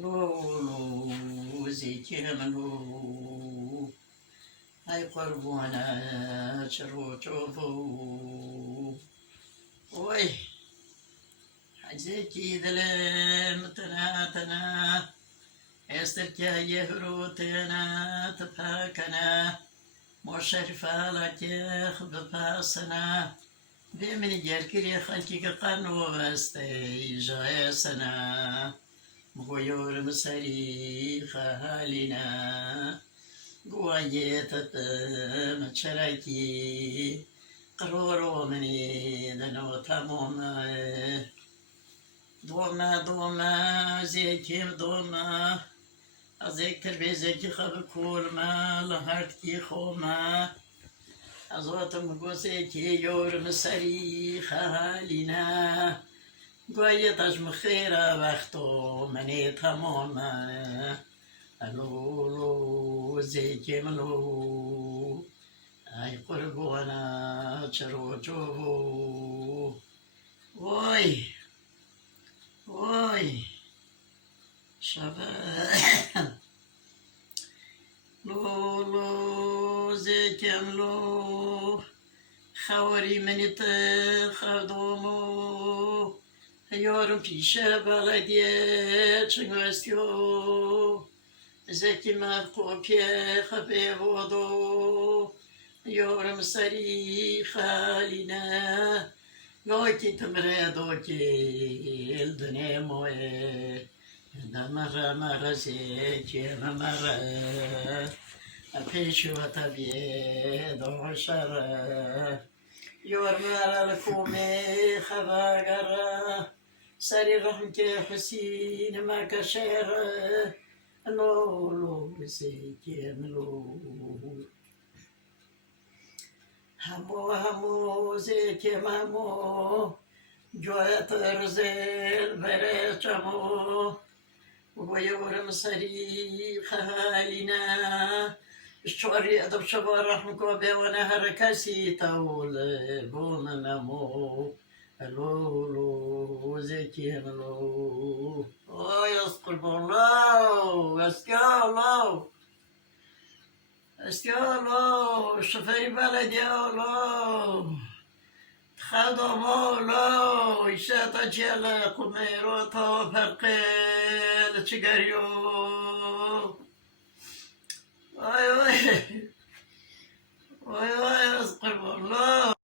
لولو زيكي منو هاي قربونا شرو شوفو وي حزيكي دلم تنا استركا يهروتنا تفاكنا مشرفة لك بفاسنا بمن جركري خلقك قنو استيجا سنا غيور مسري خالنا قويت متشركي قرورو مني دنو تموما دوما زيكيم دوما أذكر بزكي خب كل ما لهرتكي خوما أزوتم قوسيكي يور مسري خالنا قويتش مخيرة وقتو مني تماما لولو زيكي ملو أي قربونا شرو جوهو وي وي شباب لولو زيكي ملو خوري مني تخدومو يورم پیشه بلدیه چنگستیو زکی مفقو پیه خبه بودو یورم سری خالینه گاکی تمره دوکی الدنه موه دمره مره زکی ممره پیشو تبیه دوشره يورم على الكومي خباقرة سري رحمك حسين ما كشير لولو بسيكي ملو همو زيكي مامو جوات رزيل بريتمو ويورم سري خالنا الشعري أدب شبار رحمكو بيوانا هركاسي تاول بونا نمو لولو زيكي ملو يسقل بولو اسكالو شفري بلدي اولو خدمولو إشاتا جيلا قميرو تو فرقيل تشقريو وای وای وای وای از قربان الله